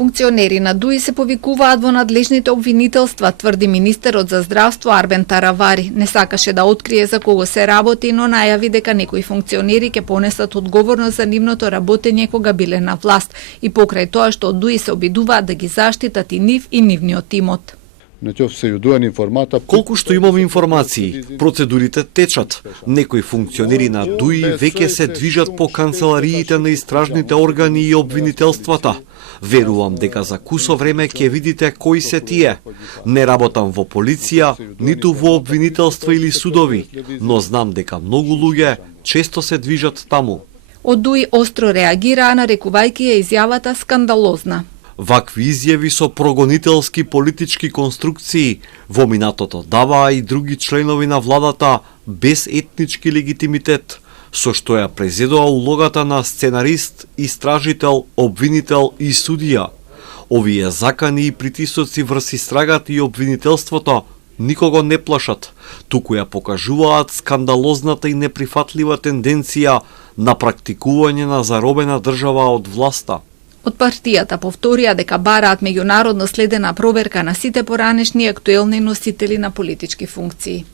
Функционери на ДУИ се повикуваат во надлежните обвинителства, тврди министерот за здравство Арбен Таравари. Не сакаше да открие за кого се работи, но најави дека некои функционери ќе понесат одговорност за нивното работење кога биле на власт и покрај тоа што од ДУИ се обидуваат да ги заштитат и нив и нивниот тимот. Колку што имам информации, процедурите течат. Некои функционери на ДУИ веќе се движат по канцелариите на истражните органи и обвинителствата. Верувам дека за кусо време ќе видите кои се тие. Не работам во полиција, ниту во обвинителства или судови, но знам дека многу луѓе често се движат таму. Од ДУИ остро реагираа, нарекувајќи ја изјавата скандалозна. Вакви изјави со прогонителски политички конструкции во минатото даваа и други членови на владата без етнички легитимитет, со што ја презедоа улогата на сценарист, истражител, обвинител и судија. Овие закани и притисоци врз истрагата и обвинителството никого не плашат, туку ја покажуваат скандалозната и неприфатлива тенденција на практикување на заробена држава од власта. Од партијата повторија дека бараат меѓународно следена проверка на сите поранешни актуелни носители на политички функции.